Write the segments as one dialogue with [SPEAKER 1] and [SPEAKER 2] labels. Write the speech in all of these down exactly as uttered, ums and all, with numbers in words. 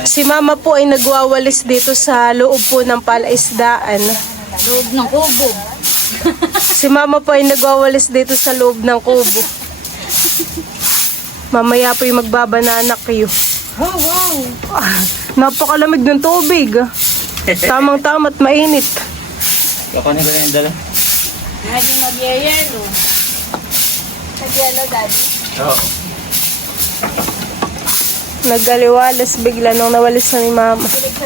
[SPEAKER 1] Si Mama po ay nagwawalis dito sa loob po ng palaisdaan.
[SPEAKER 2] Loob ng kubo.
[SPEAKER 1] Si Mama po ay nagwawalis dito sa loob ng kubo. Mamaya po yung magbabanana kayo.
[SPEAKER 2] Wow, wow.
[SPEAKER 1] Ah, napakalamig ng tubig. Tamang-tama at mainit.
[SPEAKER 3] Kakunin ko na yung dala.
[SPEAKER 2] Naging magyayelo. Nagyelo, Daddy.
[SPEAKER 3] Oo.
[SPEAKER 1] Nagaliwalas bigla nung nawalis na ni Mama.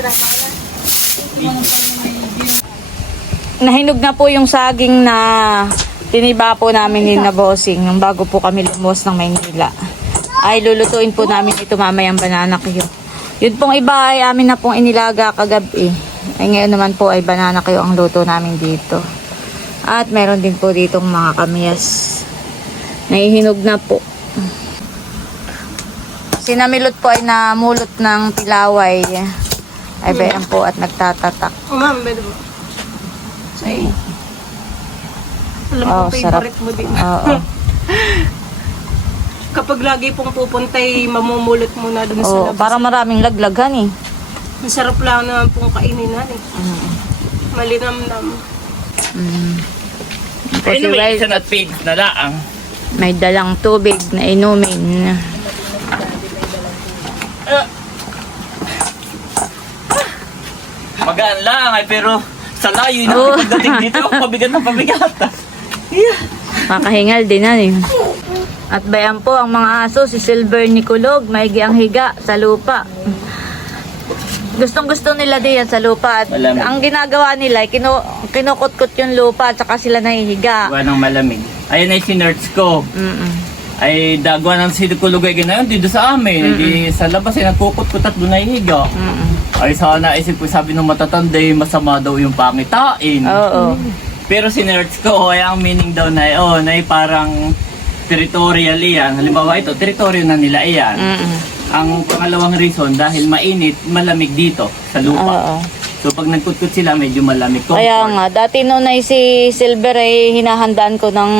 [SPEAKER 2] Nahinog na po yung saging na tiniba po namin ni na bossing nung bago po kami lumuwas ng Maynila. Ay lulutuin po namin ito mamayang banana kayo. Yun pong iba ay amin na pong inilaga kagabi. Ay ngayon naman po ay banana kayo ang luto namin dito. At meron din po ditong mga kamiyas. Nahihinog na po. Sinamilot po ay namulot ng pilaway. Ay bayan po at nagtatatak.
[SPEAKER 1] Oh, Ma'am, pwede mo. Say. Alam
[SPEAKER 2] Oh,
[SPEAKER 1] ko,
[SPEAKER 2] sarap.
[SPEAKER 1] favorite mo din.
[SPEAKER 2] Oo.
[SPEAKER 1] Kapag lagi pong pupuntay, mamumulot muna dun sa
[SPEAKER 2] Oh,
[SPEAKER 1] labas.
[SPEAKER 2] para maraming laglagan eh.
[SPEAKER 1] Masarap lang naman pong kainin na eh.
[SPEAKER 2] Mm.
[SPEAKER 1] Malinamnam.
[SPEAKER 2] Mm.
[SPEAKER 3] Ay,
[SPEAKER 2] Kasi
[SPEAKER 3] may
[SPEAKER 2] guys,
[SPEAKER 3] isa na pig na laang.
[SPEAKER 2] may dalang tubig na inumin.
[SPEAKER 3] Magaan lang ay pero sa layo na
[SPEAKER 2] Oh.
[SPEAKER 3] pagdating dito, pabigat na pabigat. Yeah.
[SPEAKER 2] Makahingal din na eh. At bayan po ang mga aso, si Silver ni Kulog, maigi ang higa sa lupa. Gustong gusto nila diyan sa lupa. At
[SPEAKER 3] Malamig.
[SPEAKER 2] ang ginagawa nila, ay kinu kinukot-kot yung lupa at saka sila nahihiga.
[SPEAKER 3] Gawa ng malamig. Ayun ay sinerts ko.
[SPEAKER 2] Mm-mm.
[SPEAKER 3] Ay dagwa ng sinukulugay ganayon dito sa amin. Hindi sa labas ay nagkukot-kot at doon ay higa.
[SPEAKER 2] Mm-mm.
[SPEAKER 3] Ay sana isip ko sabi ng matatanda eh, masama daw yung pangitain.
[SPEAKER 2] Oo.
[SPEAKER 3] Pero sinerts ko ay ang meaning daw na yun ay parang territorial iyan. Halimbawa ito, teritoryo na nila iyan.
[SPEAKER 2] Mm-mm.
[SPEAKER 3] Ang pangalawang reason dahil mainit, malamig dito sa lupa.
[SPEAKER 2] Oo.
[SPEAKER 3] So pag nagkutkut sila, medyo malamig. Comfort.
[SPEAKER 2] Kaya nga, dati noon ay si Silver ay hinahandaan ko ng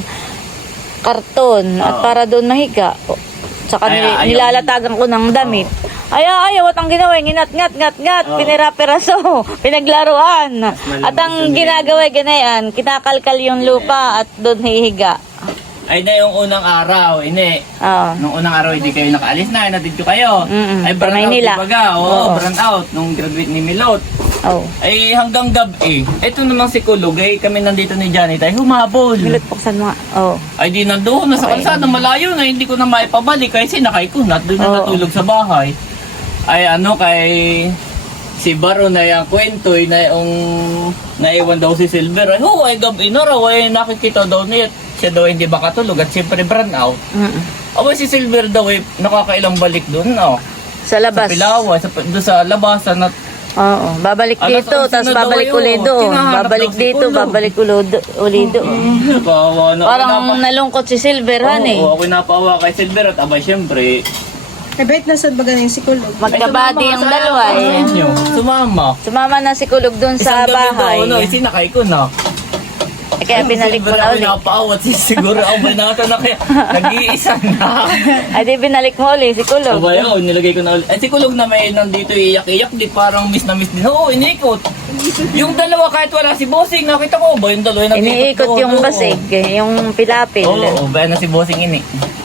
[SPEAKER 2] karton at
[SPEAKER 3] Oo.
[SPEAKER 2] para doon mahiga. O, Tsaka
[SPEAKER 3] Ay,
[SPEAKER 2] nil-
[SPEAKER 3] ayaw.
[SPEAKER 2] nilalatagan ko ng damit. Ay, ayaw, at ang ginawa, nginat, ngat, ngat, ngat,
[SPEAKER 3] Oo.
[SPEAKER 2] pinirapiraso, pinaglaruan.
[SPEAKER 3] malamig
[SPEAKER 2] At ang
[SPEAKER 3] doon
[SPEAKER 2] ginagawa, ganayan, kinakalkal yung lupa at doon hihiga.
[SPEAKER 3] Ay na yung unang araw, ini.
[SPEAKER 2] Oo.
[SPEAKER 3] Nung unang araw hindi kayo nakaalis na, natidyo kayo.
[SPEAKER 2] Mm-mm.
[SPEAKER 3] Ay burn out,
[SPEAKER 2] Maynila.
[SPEAKER 3] dibaga. Oo,
[SPEAKER 2] Oo.
[SPEAKER 3] burn out nung graduate ni Milot.
[SPEAKER 2] Oh.
[SPEAKER 3] Ay hanggang gabi. Ito namang si Kulog, ay kami nandito ni Janet ay humabol.
[SPEAKER 2] Milot buksan mo nga. Oh.
[SPEAKER 3] Ay di nandoon na sa
[SPEAKER 2] Okay.
[SPEAKER 3] kalsada, malayo na, hindi ko na maipabalik kasi sinakay ko na, doon na
[SPEAKER 2] Oo.
[SPEAKER 3] natulog sa bahay. Ay ano kay si Baro na yung kwento ay na yung naiwan daw si Silver. Ay ho, ay gabi na raw, ay nakikita daw niya. Siya daw hindi makatulog at siyempre burn out.
[SPEAKER 2] Mm-mm.
[SPEAKER 3] Aba si Silver daw ay nakakailang balik doon, no?
[SPEAKER 2] Sa
[SPEAKER 3] Sa
[SPEAKER 2] labas.
[SPEAKER 3] Pilawa, sa, doon sa labasan at
[SPEAKER 2] Oo. Babalik
[SPEAKER 3] Alas
[SPEAKER 2] dito,
[SPEAKER 3] onse
[SPEAKER 2] tapos
[SPEAKER 3] na daw
[SPEAKER 2] babalik
[SPEAKER 3] yun.
[SPEAKER 2] ulit doon.
[SPEAKER 3] Kinahanap
[SPEAKER 2] Babalik
[SPEAKER 3] daw si
[SPEAKER 2] dito,
[SPEAKER 3] Kulog.
[SPEAKER 2] babalik ulit uli doon.
[SPEAKER 3] kawawa na.
[SPEAKER 2] Parang
[SPEAKER 3] Ako napa-
[SPEAKER 2] nalungkot si Silver, han eh.
[SPEAKER 3] Oo, ako napawa kay Silver at abay siyempre.
[SPEAKER 1] Eh, bet nasa baga na yung sikulog.
[SPEAKER 2] Magkabati yung dalawa eh.
[SPEAKER 3] Inyo, sumama.
[SPEAKER 2] Sumama na si Kulog doon sa
[SPEAKER 3] Isang gabi
[SPEAKER 2] bahay.
[SPEAKER 3] daw, no, isinakay ko na.
[SPEAKER 2] Eh, kaya binalik mo na ulit.
[SPEAKER 3] Pinapaawat si siguro ako binata na kaya nag-iisa na.
[SPEAKER 2] Ay di binalik mo ulit si Kulog.
[SPEAKER 3] Sabay ako, nilagay ko na ulit. Eh si Kulog na may nandito iyak-iyak, di parang miss na miss din. Oo, inikot. Yung dalawa kahit wala si Bossing, nakita ko ba yung dalawa yung
[SPEAKER 2] Iniikot
[SPEAKER 3] doon?
[SPEAKER 2] yung
[SPEAKER 3] Oo.
[SPEAKER 2] basig, eh, yung pilapil.
[SPEAKER 3] Oo, oo, ba na si Bossing ini.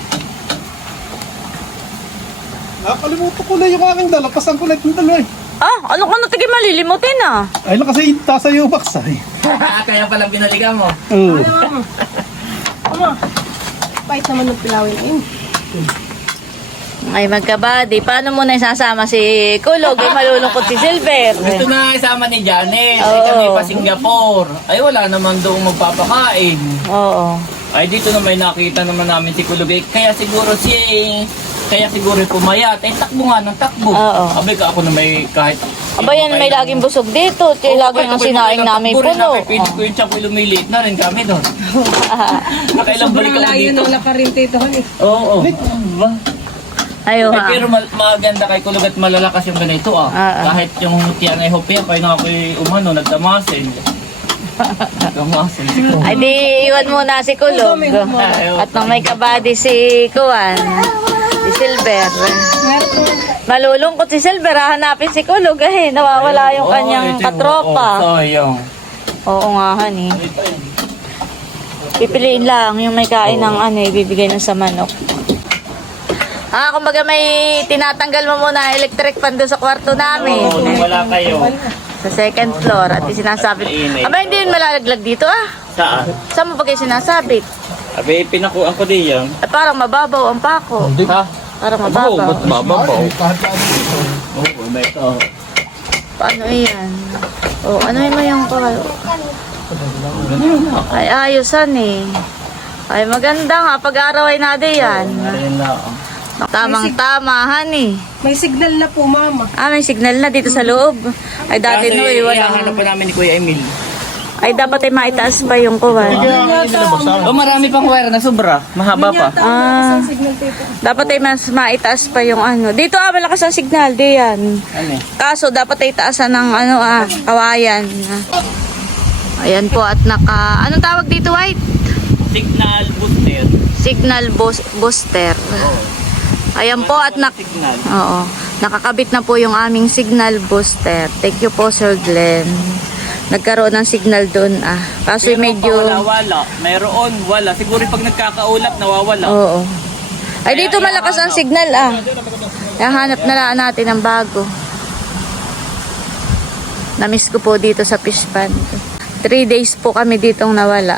[SPEAKER 4] Nakalimutan ko na yung aking dala. Pasan ko na itong dala eh.
[SPEAKER 2] Ah, ano ka natigay malilimutin ah?
[SPEAKER 4] Ay lang kasi tasa yung baksa eh.
[SPEAKER 3] Kaya pala binalikan mo.
[SPEAKER 4] Oo.
[SPEAKER 1] Ama, pahit naman ng pilawin na yun.
[SPEAKER 2] Ay magkabady, paano mo na isasama si Kulog? Ay malulungkot si Silver.
[SPEAKER 3] Ito na isama ni Janet. Ay
[SPEAKER 2] Oo.
[SPEAKER 3] kami pa Singapore. Ay wala naman doon magpapakain.
[SPEAKER 2] Oo.
[SPEAKER 3] Ay dito na may nakita naman namin si Kulog. Eh, kaya siguro si kaya siguro pumayat. Ay takbo nga ng takbo.
[SPEAKER 2] Oo.
[SPEAKER 3] Abay ka ako na may kahit.
[SPEAKER 2] Aba yan, may laging busog dito. Tiyo laging ang sinaing namin puno.
[SPEAKER 3] Pilit ko yung tiyak ko lumiliit na rin kami doon. Nakailang balik
[SPEAKER 1] Sobrang
[SPEAKER 3] ako
[SPEAKER 1] layo
[SPEAKER 3] dito.
[SPEAKER 1] nung nakarinti ito, honey.
[SPEAKER 3] Oo. Ba?
[SPEAKER 2] Ayo
[SPEAKER 3] Ay,
[SPEAKER 2] ha.
[SPEAKER 3] pero ma- maganda kay Kulog at malalakas yung ganito ah.
[SPEAKER 2] Ah, ah.
[SPEAKER 3] Kahit yung tiyan ay hopya, kaya na ako'y umano, nagdamasin. Nagdamasin si Kulog.
[SPEAKER 2] Ay di iwan mo na si Kulog. At nang may kabady si Kuwan, si Silver. Silver. Malulungkot si Silver, hahanapin si Kulog eh. Nawawala yung
[SPEAKER 3] Oh,
[SPEAKER 2] kanyang
[SPEAKER 3] ito yung-
[SPEAKER 2] katropa.
[SPEAKER 3] Oh, yung.
[SPEAKER 2] Oo nga, honey. Pipiliin lang yung may kain ng ano, ibibigay na sa manok. Ah, kumbaga may tinatanggal mo muna ang electric fan doon sa kwarto namin.
[SPEAKER 3] Oo, nung wala kayo.
[SPEAKER 2] Sa second floor. At sinasabit. Aba, hindi yun malalaglag dito ah.
[SPEAKER 3] Saan?
[SPEAKER 2] Saan mo ba kayo sinasabit?
[SPEAKER 3] Abi, pinakuan ko din yan.
[SPEAKER 2] Eh, parang mababaw ang pako.
[SPEAKER 3] Ha?
[SPEAKER 2] Parang
[SPEAKER 3] Oo,
[SPEAKER 2] mababaw.
[SPEAKER 3] ba't bababaw?
[SPEAKER 4] Kahit ano dito.
[SPEAKER 3] Oo, may ito.
[SPEAKER 2] Paano yan? O, ano mo yung kayo? Ay, ayusan eh. Ay, maganda nga. Pag-araway natin yan.
[SPEAKER 3] Ayun lang.
[SPEAKER 2] Tamang-tama, honey.
[SPEAKER 1] May signal na po, mama.
[SPEAKER 2] Ah, may signal na dito sa loob. Ay, dati no, eh,
[SPEAKER 3] Ihahanap
[SPEAKER 2] walang...
[SPEAKER 3] pa namin ni Kuya Emil.
[SPEAKER 2] Ay, dapat ay maitaas pa yung kuwan.
[SPEAKER 4] Kaya ang inilabasan.
[SPEAKER 3] Oh, marami pang wire na sobra. Mahaba pa.
[SPEAKER 2] Ah, dapat ay mas maitaas pa yung ano. Dito ah, malakas ang signal. Di yan.
[SPEAKER 3] Ano eh?
[SPEAKER 2] Kaso, dapat ay taasan ng ano ah, kawayan. Ayan po, at naka... Anong tawag dito, White?
[SPEAKER 3] Signal booster.
[SPEAKER 2] Signal boost, booster. Ayan po, at nak...
[SPEAKER 3] Signal.
[SPEAKER 2] Oo. Nakakabit na po yung aming signal booster. Thank you po, Sir Glenn. Nagkaroon ng signal doon ah. Kaso
[SPEAKER 3] Pero
[SPEAKER 2] medyo...
[SPEAKER 3] wala, wala. Mayroon, wala. Siguro pag nagkakaulap, nawawala.
[SPEAKER 2] Oo. Ay, dito malakas ang signal ah. Hanap na lang natin ng bago. Namiss ko po dito sa fish pond. Three days po kami ditong nawala.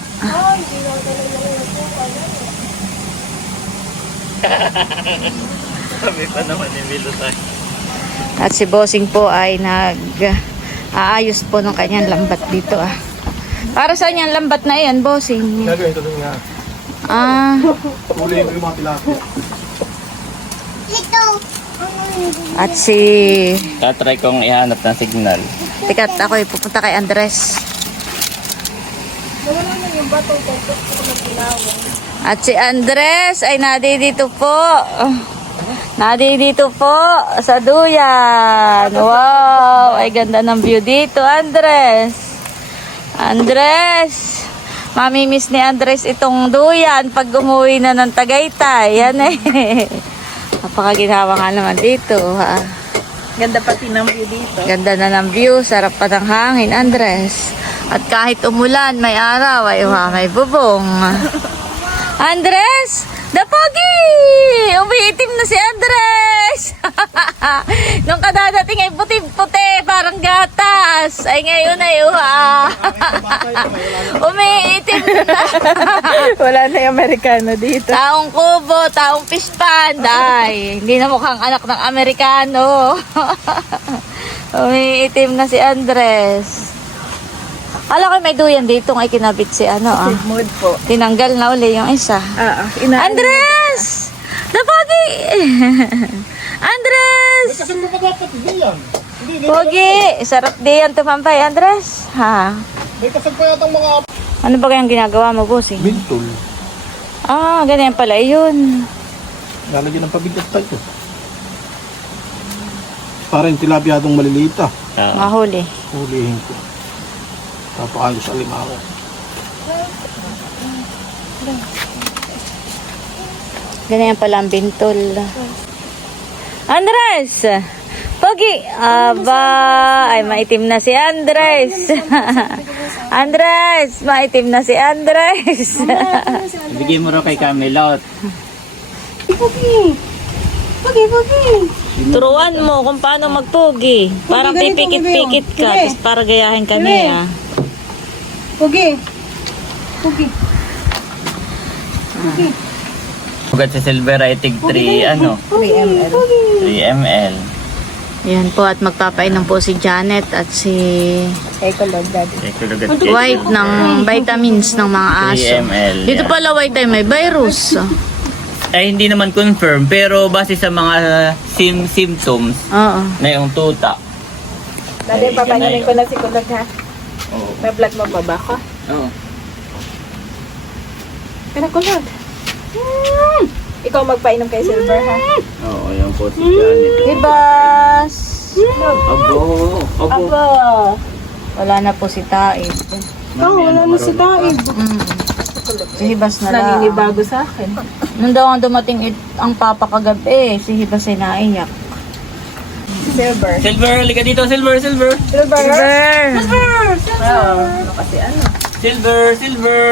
[SPEAKER 3] Sabi pa naman ni Milo tayo.
[SPEAKER 2] At si Bossing po ay nag aayos po ng kanyang lambat dito ah. Para saan yung lambat na yan, Bossing?
[SPEAKER 4] Gagawin ito nga.
[SPEAKER 2] Ah,
[SPEAKER 4] Uli mo yung mga tilapia.
[SPEAKER 2] at si...
[SPEAKER 3] Tatry kong ihanap ng signal.
[SPEAKER 2] Tikat ako eh, pupunta kay Andres. At si Andres ay nadi dito po. Nadi dito po sa duyan. Wow, ay ganda ng view dito, Andres. Andres. Mamimiss ni Andres itong duyan pag umuwi na ng Tagaytay. Yan eh. Napakaginawa nga naman dito. Ha?
[SPEAKER 1] Ganda pati ng view dito.
[SPEAKER 2] Ganda na ng view, sarap pa ng hangin, Andres. At kahit umulan, may araw, ay wow, may bubong. Andres! The Pogi! Umiitim na si Andres! Nung kadadating ay puti-puti, parang gatas. Ay ngayon ay uha. Umiitim na.
[SPEAKER 1] Wala na yung Amerikano dito.
[SPEAKER 2] Taong kubo, taong fish pond. Ay, hindi na mukhang anak ng Amerikano. Umiitim na si Andres. Alam ko may duyan dito ay kinabit si ano ah.
[SPEAKER 1] Mood po.
[SPEAKER 2] Tinanggal na uli yung isa.
[SPEAKER 1] Ah, ah. Ina-
[SPEAKER 2] Andres! The Pogi! Andres!
[SPEAKER 4] Kasi mo pa dapat hindi yan. Hindi, hindi.
[SPEAKER 2] Pogi! Sarap di yan tumampay, Andres. Ha?
[SPEAKER 4] May kasag pa yatang mga
[SPEAKER 2] Ano ba kayang ginagawa mo, bossing?
[SPEAKER 4] bintol.
[SPEAKER 2] Ah, ganyan pala yun.
[SPEAKER 4] Lalagyan ng pabigat tayo. Para yung tilapiyadong maliliit ah.
[SPEAKER 2] Mahuli.
[SPEAKER 4] Hulihin ko. Tapakalo sa limaw.
[SPEAKER 2] Ganyan pala ang bintol. Andres! Pogi! Aba! Ay, maitim na si Andres! Andres! Maitim na si Andres!
[SPEAKER 3] Bigay mo raw kay Camelot.
[SPEAKER 2] Turuan mo kung paano magpugi. Parang pipikit-pikit ka, tapos para gayahin kami ah.
[SPEAKER 1] Pugi. Pugi.
[SPEAKER 3] Ugat sa silver ay tig three, ano?
[SPEAKER 1] three milliliters.
[SPEAKER 3] three milliliters.
[SPEAKER 2] Yan po, at magpapainom po si Janet at si
[SPEAKER 1] Ecolog, daddy.
[SPEAKER 3] Ekulugat
[SPEAKER 2] White ng vitamins ng mga aso.
[SPEAKER 3] three milliliters.
[SPEAKER 2] Dito pala White ay may virus.
[SPEAKER 3] Ay, hindi naman confirm, pero base sa mga sim symptoms
[SPEAKER 2] Oo.
[SPEAKER 3] na yung tuta.
[SPEAKER 1] Daddy, papanyanin ko na si Kulog ha.
[SPEAKER 3] Oo.
[SPEAKER 1] May vlog mo pa ba ako?
[SPEAKER 3] Oo.
[SPEAKER 1] Pinakulog. Mm. Ikaw magpainom kay Silver ha.
[SPEAKER 3] Oo, yung po si Janet.
[SPEAKER 2] Ibas!
[SPEAKER 3] Abo, abo.
[SPEAKER 1] Aba.
[SPEAKER 2] Wala na po si Taib.
[SPEAKER 1] Oh, wala na si Taib.
[SPEAKER 2] Mm. Si Hibas na lang.
[SPEAKER 1] Naninibago sa akin.
[SPEAKER 2] Nung daw ang dumating it, ang papa kagabi, si Hibas ay naiyak.
[SPEAKER 1] Silver.
[SPEAKER 3] Silver, halika dito. Silver, silver.
[SPEAKER 1] Silver.
[SPEAKER 2] Silver!
[SPEAKER 1] Wow. Ano kasi ano?
[SPEAKER 3] Silver, silver.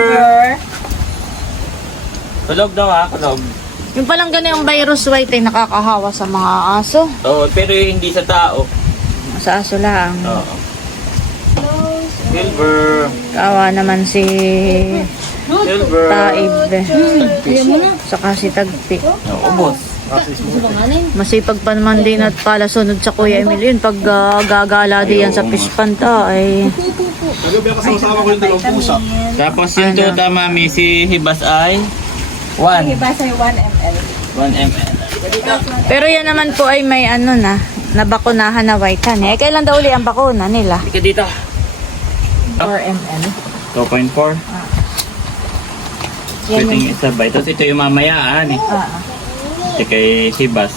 [SPEAKER 3] Tulog daw ha, tulog.
[SPEAKER 2] Yung palang ganun yung virus white ay nakakahawa sa mga aso.
[SPEAKER 3] Oo, pero hindi sa tao.
[SPEAKER 2] Sa aso lang.
[SPEAKER 3] Oo. Silver.
[SPEAKER 2] Kawa naman si
[SPEAKER 3] Silver.
[SPEAKER 2] Taib. Saka si Tagpi.
[SPEAKER 3] Oo, boss.
[SPEAKER 2] Masipag pa naman din at pala sunod sa Kuya Emil yun. Pag ah, gagala din yan sa pispanta ay
[SPEAKER 4] Nagabi ako kasama ko yung dalawang pusa.
[SPEAKER 3] Tapos yung
[SPEAKER 2] Ano?
[SPEAKER 3] tuta, mami, si Hibas ay one.
[SPEAKER 1] Basta yung one milliliter.
[SPEAKER 3] one milliliter.
[SPEAKER 2] pero yan naman po ay may ano na nabakunahan na white honey. Eh, kailan daw uli ang bakuna nila?
[SPEAKER 3] Halika dito.
[SPEAKER 1] four milliliter.
[SPEAKER 3] two point four.
[SPEAKER 2] Yan
[SPEAKER 3] Pwede
[SPEAKER 2] yung,
[SPEAKER 3] isabay. Tapos ito yung mamayaan eh.
[SPEAKER 1] Ah.
[SPEAKER 3] Ito kay Hibas.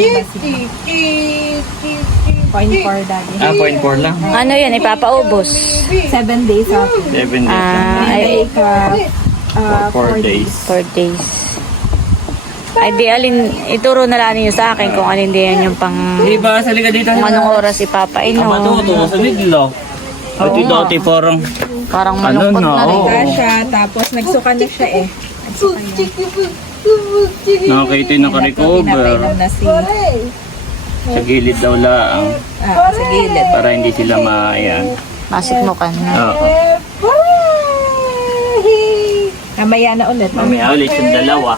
[SPEAKER 1] Point four daddy.
[SPEAKER 3] Ah, point four lang.
[SPEAKER 2] ano yan, ipapaubos.
[SPEAKER 1] Seven days after.
[SPEAKER 3] Seven days lang.
[SPEAKER 2] Ah, ay,
[SPEAKER 1] Make uh, uh,
[SPEAKER 3] Four, four days.
[SPEAKER 2] four days. Ay, di alin, ituro na lang ninyo sa akin kung alin di yan yung pang,
[SPEAKER 3] Hibas, halika dito.
[SPEAKER 2] kung anong oras
[SPEAKER 3] Ang
[SPEAKER 2] ipapainom.
[SPEAKER 3] matuto sa midlo. At
[SPEAKER 2] Oo
[SPEAKER 3] ito
[SPEAKER 2] nga.
[SPEAKER 3] dati parang
[SPEAKER 2] Parang
[SPEAKER 3] Ano
[SPEAKER 2] malungkot
[SPEAKER 3] na,
[SPEAKER 2] na rin.
[SPEAKER 3] oo.
[SPEAKER 1] siya, tapos nagsuka na siya eh.
[SPEAKER 3] nakakita yung nakarecover.
[SPEAKER 1] Pinapainom na si
[SPEAKER 3] Sa gilid daw lang.
[SPEAKER 1] ah, sa gilid.
[SPEAKER 3] Para hindi sila maayan.
[SPEAKER 2] Masik mo ka na.
[SPEAKER 3] Oo.
[SPEAKER 1] Mamaya na ulit.
[SPEAKER 3] Mamaya ulit yung dalawa.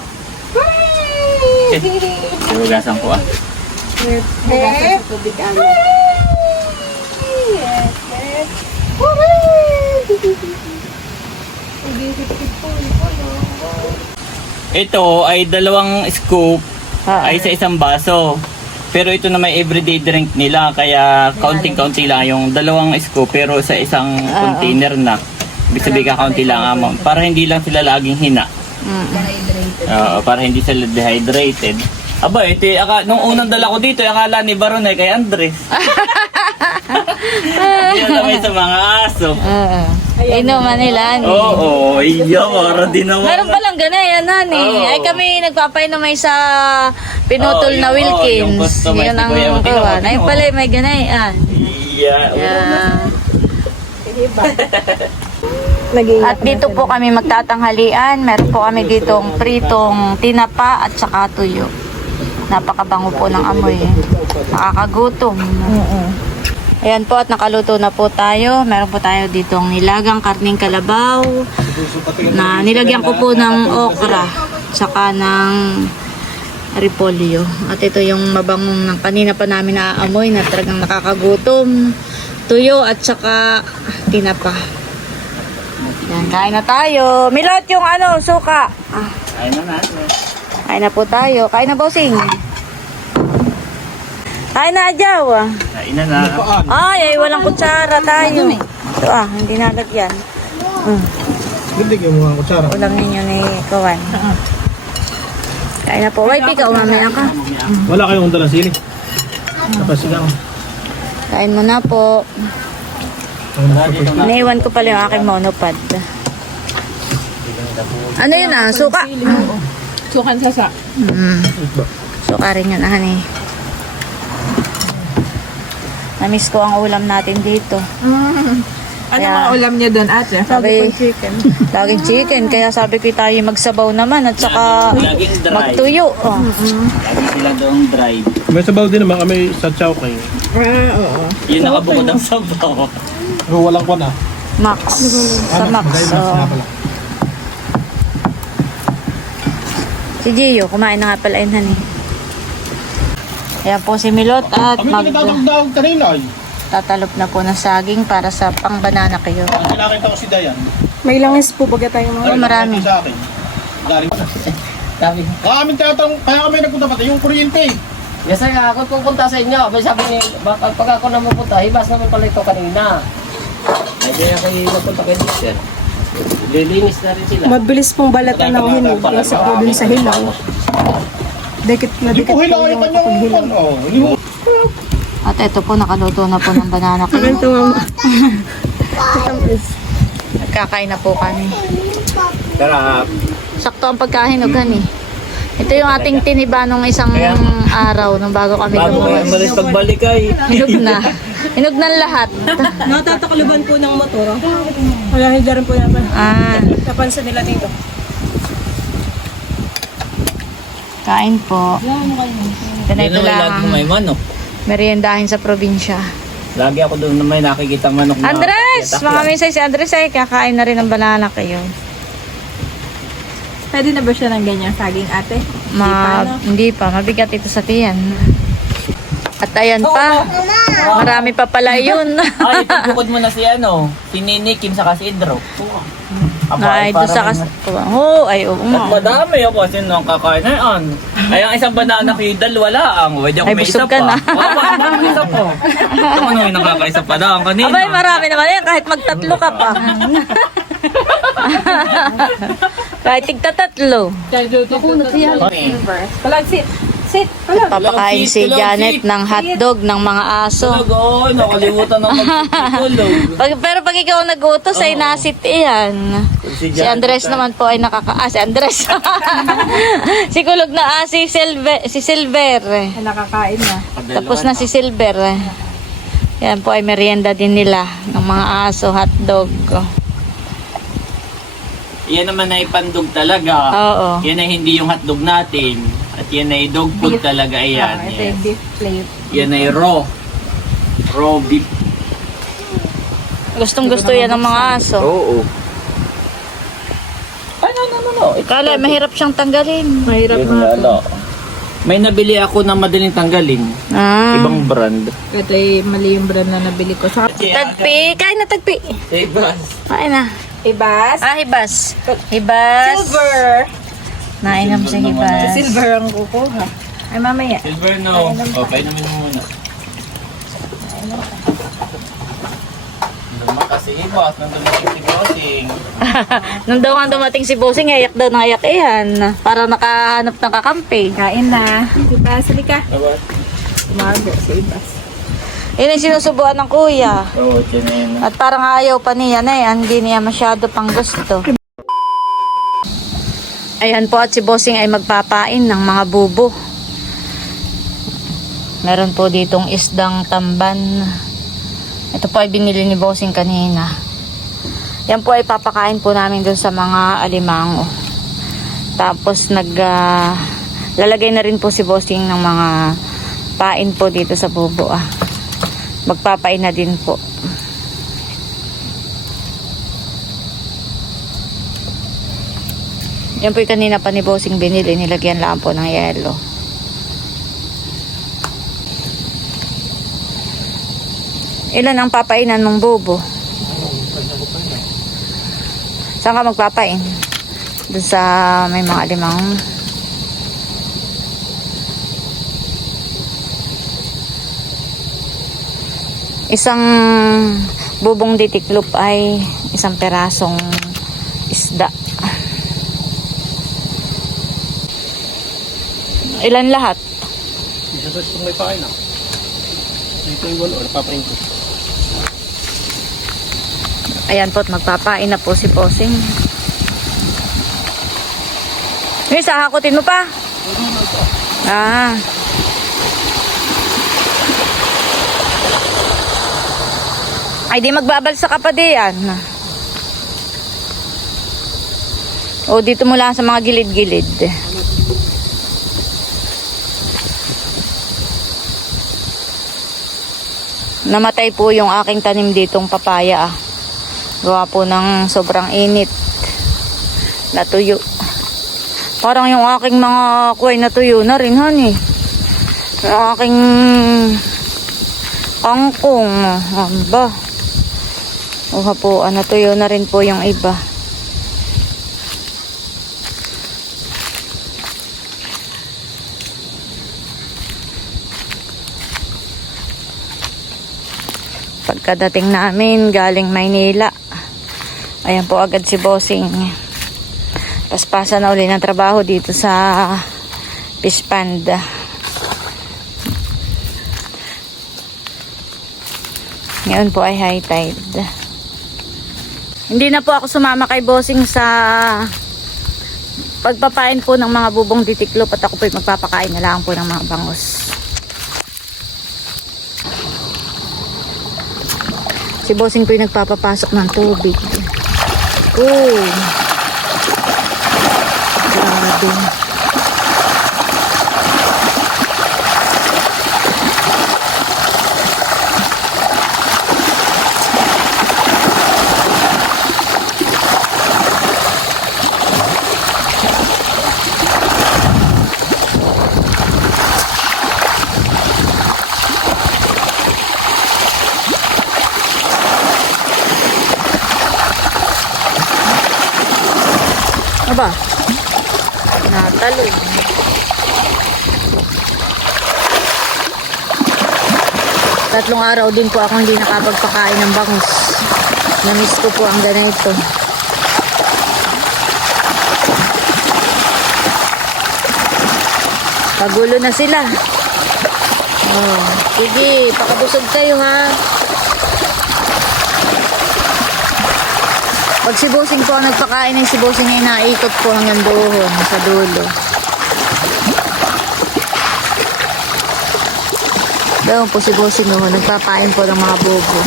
[SPEAKER 3] Hugasan ko ah.
[SPEAKER 1] Hugasan sa tubig alat.
[SPEAKER 3] Ito ay dalawang scoop
[SPEAKER 2] Ah.
[SPEAKER 3] ay sa isang baso. Pero ito na may everyday drink nila kaya kaunting-kaunti lang yung dalawang scoop pero sa isang container na. Ibig sabihin kakaunti lang ang amount para hindi lang sila laging hina.
[SPEAKER 2] Mm.
[SPEAKER 3] Oo, para hindi sila dehydrated. Aba, ito, aka, nung unang dala ko dito, akala ni Baron ay kay Andres. Hindi na may sa mga aso.
[SPEAKER 2] Oo. Inuman nila. ni.
[SPEAKER 3] Oo, oh, iya, para din naman.
[SPEAKER 2] Meron palang ganun, yan nani.
[SPEAKER 3] Oo.
[SPEAKER 2] Ay kami nagpapainom ay sa pinutol
[SPEAKER 3] Oo,
[SPEAKER 2] na
[SPEAKER 3] yung- oo, yung
[SPEAKER 2] Wilkins.
[SPEAKER 3] customized
[SPEAKER 2] Yun
[SPEAKER 3] ni
[SPEAKER 2] ang
[SPEAKER 3] Kuya Martin,
[SPEAKER 2] kawan.
[SPEAKER 3] oo.
[SPEAKER 2] Ay pala may ganay. Ah.
[SPEAKER 3] Iya.
[SPEAKER 2] Yeah.
[SPEAKER 1] Nag-iingat
[SPEAKER 2] At dito po kami magtatanghalian. Meron po kami ditong pritong tinapa at saka tuyo. Napakabango po ng amoy. Eh. Nakakagutom. Ayan po at nakaluto na po tayo. Meron po tayo ditong nilagang karning kalabaw na nilagyan ko po ng okra saka ng repolyo. At ito yung mabangong ng kanina pa namin naaamoy na talagang nakakagutom. Tuyo at saka tinapa. Yan, kain na tayo. Milot yung ano, suka. Ah,
[SPEAKER 3] Ayun na natin.
[SPEAKER 2] kain na po tayo. Kain na, bossing. Kain na, Adjaw.
[SPEAKER 3] Kain na na.
[SPEAKER 2] Ay, ay, walang kutsara tayo. Ito ah, hindi nalagyan. Mm.
[SPEAKER 4] Bindig yung mga kutsara.
[SPEAKER 2] Ulam ninyo ni Kawan. Kain na po. Wait, ikaw, mamaya ka.
[SPEAKER 4] Wala kayong dalang sili. Tapos silang.
[SPEAKER 2] Kain mo na po. Naiwan ko pala yung aking monopod. Ano yun ah? Suka?
[SPEAKER 1] Sukan sa sa.
[SPEAKER 2] Mm. Suka rin yun ah, honey. Namiss ko ang ulam natin dito.
[SPEAKER 1] Ano
[SPEAKER 2] Kaya-
[SPEAKER 1] mga ulam niya doon, ate?
[SPEAKER 2] Sabi-
[SPEAKER 1] chicken.
[SPEAKER 2] Laging chicken, kaya sabi ko tayo magsabaw naman at saka
[SPEAKER 3] Laging dry.
[SPEAKER 2] magtuyo. Oh.
[SPEAKER 3] Lagi sila doong dry.
[SPEAKER 4] May sabaw din naman kami sa Chowking.
[SPEAKER 1] Ah, oo.
[SPEAKER 3] Yun nakabukod ang sabaw.
[SPEAKER 4] Pero walang kwan ah.
[SPEAKER 2] Max. Sa Max. Oh. Si Gio, kumain na nga pala yun, honey. Ayan po si Milot at
[SPEAKER 4] Kami
[SPEAKER 2] mag
[SPEAKER 4] nagtatagdaog kanina ay.
[SPEAKER 2] tatalop na po ng saging para sa pang banana kayo.
[SPEAKER 4] Ang nakita ko si Dayan.
[SPEAKER 1] May langis po baga tayo mga.
[SPEAKER 2] Oh, marami.
[SPEAKER 4] Sa akin. Galing pa.
[SPEAKER 3] Sabi ko.
[SPEAKER 4] Kaya kami tinatanong, kaya kami nagpunta pati yung kuryente.
[SPEAKER 5] Kasi nga, ako pupunta sa inyo, may sabi ni, baka pag ako na mapunta, hibas naman pala ito kanina. Ay, kaya kayo napunta kay Mister. Lilinis na rin sila.
[SPEAKER 1] Mabilis pong balatan ng hinog kaysa po dun sa hilaw. Dikit na
[SPEAKER 4] Hindi
[SPEAKER 1] dikit
[SPEAKER 4] po
[SPEAKER 1] po
[SPEAKER 4] hilaw yung
[SPEAKER 1] yung
[SPEAKER 4] kanyang
[SPEAKER 1] kapag hilaw.
[SPEAKER 4] kwan. Oh, hindi mo.
[SPEAKER 2] At ito po, nakaluto na po ng banana kayo.
[SPEAKER 1] Ito mama.
[SPEAKER 2] Nagkakain na po kami.
[SPEAKER 3] Sarap.
[SPEAKER 2] Sakto ang pagkahinugan eh. Ito yung ating tiniba nung isang
[SPEAKER 3] Kaya-
[SPEAKER 2] araw nung bago kami
[SPEAKER 3] Bago kayo
[SPEAKER 2] lumuwas.
[SPEAKER 3] umalis pagbalik ay.
[SPEAKER 2] Hinog na. Hinog na lahat.
[SPEAKER 1] Natatakluban po ng motor. Wala, hindi rin po yan.
[SPEAKER 2] Ah,
[SPEAKER 1] Napansin nila dito.
[SPEAKER 2] kain po. Ito na ito
[SPEAKER 3] Hindi naman lahat
[SPEAKER 2] lang.
[SPEAKER 3] kung may manok.
[SPEAKER 2] Meriendahin sa probinsya.
[SPEAKER 3] Lagi ako doon na may nakikita manok na.
[SPEAKER 2] Andres!
[SPEAKER 3] yatak
[SPEAKER 2] Mga
[SPEAKER 3] yan.
[SPEAKER 2] misay si Andres ay kakain na rin ng banana kayo.
[SPEAKER 1] Pwede na ba siya ng ganyan saging ate?
[SPEAKER 2] Ma hindi pa, mabigat ito sa tiyan. At ayan pa. Marami pa pala yun.
[SPEAKER 3] Ay, bukod mo na si ano, si Nini Kim sa Kasidro.
[SPEAKER 2] Ay, doon sa kas... Oh, ay, oo
[SPEAKER 3] At
[SPEAKER 2] nga.
[SPEAKER 3] madami ako kasi nung kakain na yan. Ay, ang isang banana kidal, wala ang. Pwede ako
[SPEAKER 2] Ay,
[SPEAKER 3] may
[SPEAKER 2] busog
[SPEAKER 3] isa
[SPEAKER 2] ka
[SPEAKER 3] pa.
[SPEAKER 2] na.
[SPEAKER 3] Oo, parang may isa pa. Ito ano yung nakakaisa pa daw kanina.
[SPEAKER 2] Abay, marami naman yan. Kahit magtatlo ka pa. Kahit tigtatatlo.
[SPEAKER 3] Okay.
[SPEAKER 1] Palagsit. Sit. Palag.
[SPEAKER 2] Papakain si
[SPEAKER 3] Tulog,
[SPEAKER 2] Janet
[SPEAKER 3] sit.
[SPEAKER 2] ng hotdog ng mga aso.
[SPEAKER 3] Tulog, oh, nakalimutan na magtutulog.
[SPEAKER 2] Pag, pero pag ikaw nag-utos ay
[SPEAKER 3] Oo.
[SPEAKER 2] nasit iyan.
[SPEAKER 3] Si
[SPEAKER 2] Si Andres
[SPEAKER 3] Janet,
[SPEAKER 2] naman po ay nakaka... Ah, si Andres. Si kulog na ah, si Silver. Si Silver.
[SPEAKER 1] Nakakain na.
[SPEAKER 2] Tapos na si Silver. Yan po ay merienda din nila ng mga aso, hotdog.
[SPEAKER 3] Yan naman ay pandog talaga.
[SPEAKER 2] Oo.
[SPEAKER 3] Yan ay hindi yung hotdog natin. At yan ay dog food talaga. Ayan.
[SPEAKER 1] Ah, ito
[SPEAKER 3] Yes.
[SPEAKER 1] yung beef plate.
[SPEAKER 3] Yan ay raw. Raw beef.
[SPEAKER 2] Gustong gusto yan ng mga aso.
[SPEAKER 3] Oo. Ay, no, no, no, no. Ito,
[SPEAKER 2] Kala, mahirap siyang tanggalin.
[SPEAKER 1] Mahirap
[SPEAKER 3] Yun nga, no. May nabili ako na madaling tanggalin.
[SPEAKER 2] Ah.
[SPEAKER 3] Ibang brand.
[SPEAKER 1] Ito ay mali yung brand na nabili ko. Sa
[SPEAKER 2] Tagpi. Kain na tagpi.
[SPEAKER 3] Ibas.
[SPEAKER 2] Kain na.
[SPEAKER 1] Ibas.
[SPEAKER 2] Ah, hibas. Hibas.
[SPEAKER 1] Silver.
[SPEAKER 2] Nainom sa hibas.
[SPEAKER 1] Silver ang kukuha. Ay, mamaya.
[SPEAKER 3] Silver no. Okay naman mo muna. Luma kasi ibas. Nandun na si Bossing.
[SPEAKER 2] Nung daw nga dumating si Bossing, ayak daw ng ayak iyan. Para nakahanap ng kakampi.
[SPEAKER 1] Kain na. Ibas, halika.
[SPEAKER 3] Diba?
[SPEAKER 1] Umaga sa ibas.
[SPEAKER 2] Yun ang sinusubuan ng kuya.
[SPEAKER 3] Oo, tiyan na yun.
[SPEAKER 2] At parang ayaw pa niya na yan. Hindi niya masyado pang gusto. Ayan po at si Bossing ay magpapain ng mga bubo. Meron po ditong isdang tamban. Ito po ay binili ni Bossing kanina. Yan po ay papakain po namin dun sa mga alimango. Tapos nag uh, lalagay na rin po si Bossing ng mga pain po dito sa bubo ah. Magpapain na din po. Yan po yung kanina pa ni Bossing binili. Nilagyan lang po ng yelo. Ilan ang papainan mong bubo? Saan ka magpapain? Doon sa may mga limang. Isang bubong ditiklop ay isang perasong isda. Ilan lahat?
[SPEAKER 4] Isa sa itong may pain ako. Dito yung walo, napapain ko.
[SPEAKER 2] Ayan po, at magpapain na po si Bossing. Yung isa, hakutin mo pa? Ah. Ay, di magbabalsa ka pa diyan. O, dito mo lang sa mga gilid-gilid. Namatay po yung aking tanim ditong papaya ah. Gawa po ng sobrang init. Natuyo. Parang yung aking mga kuway natuyo na rin, honey. Yung aking kangkong. Aba. Uha po, ah, natuyo na rin po yung iba. Pagkadating namin galing Maynila, ayan po agad si Bossing. Paspasan na uli ng trabaho dito sa fish pond. Ngayon po ay high tide. Hindi na po ako sumama kay Bossing sa pagpapain po ng mga bubong titiklop at ako po magpapakain na lang po ng mga bangos. Si Bossing po yung nagpapapasok ng tubig. Oh. Grabe. Aba, natalon. Tatlong araw din po ako hindi nakapagpakain ng bangus. Namiss ko po ang ganito. Pagulo na sila. Oh, sige, pakabusog kayo ha. Pag si Bossing po ang nagpakain ay si Bossing ay naikot po hanggang doon sa dulo. Doon po si Bossing no, nagpapain po ng mga bobo.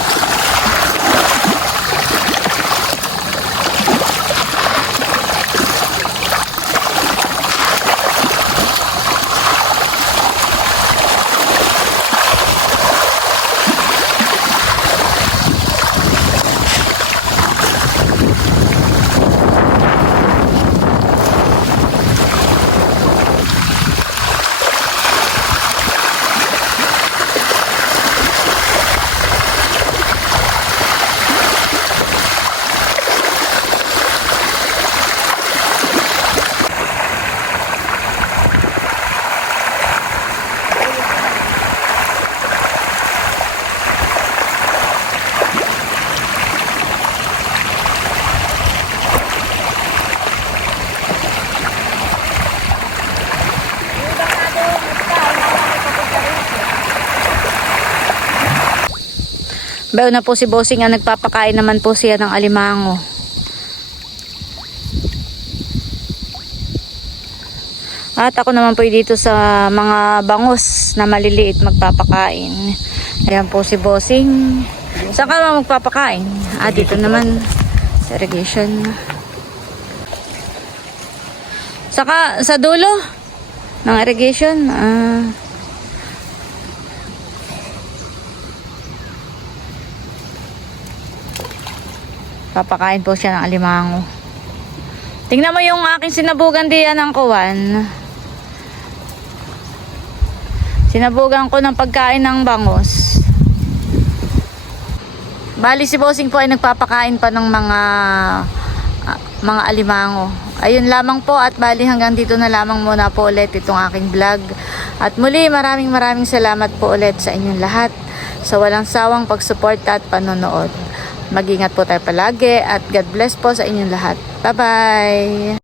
[SPEAKER 2] Bayo na po si Bossing ang nagpapakain naman po siya ng alimango. At ako naman po dito sa mga bangus na maliliit magpapakain. Ayan po si Bossing. Saan ka naman magpapakain? Ah, dito naman sa irrigation. Saka sa dulo ng irrigation. Ah. Papakain po siya ng alimango. Tingnan mo yung aking sinabugan diyan ng kuwan. Sinabugan ko ng pagkain ng bangus. Bali si Bossing po ay nagpapakain pa ng mga uh, mga alimango. Ayun lamang po at bali hanggang dito na lamang muna po ulit itong aking vlog. At muli maraming maraming salamat po ulit sa inyong lahat sa walang sawang pagsuporta at panonood. Mag-ingat po tayo palagi at God bless po sa inyong lahat. Bye-bye!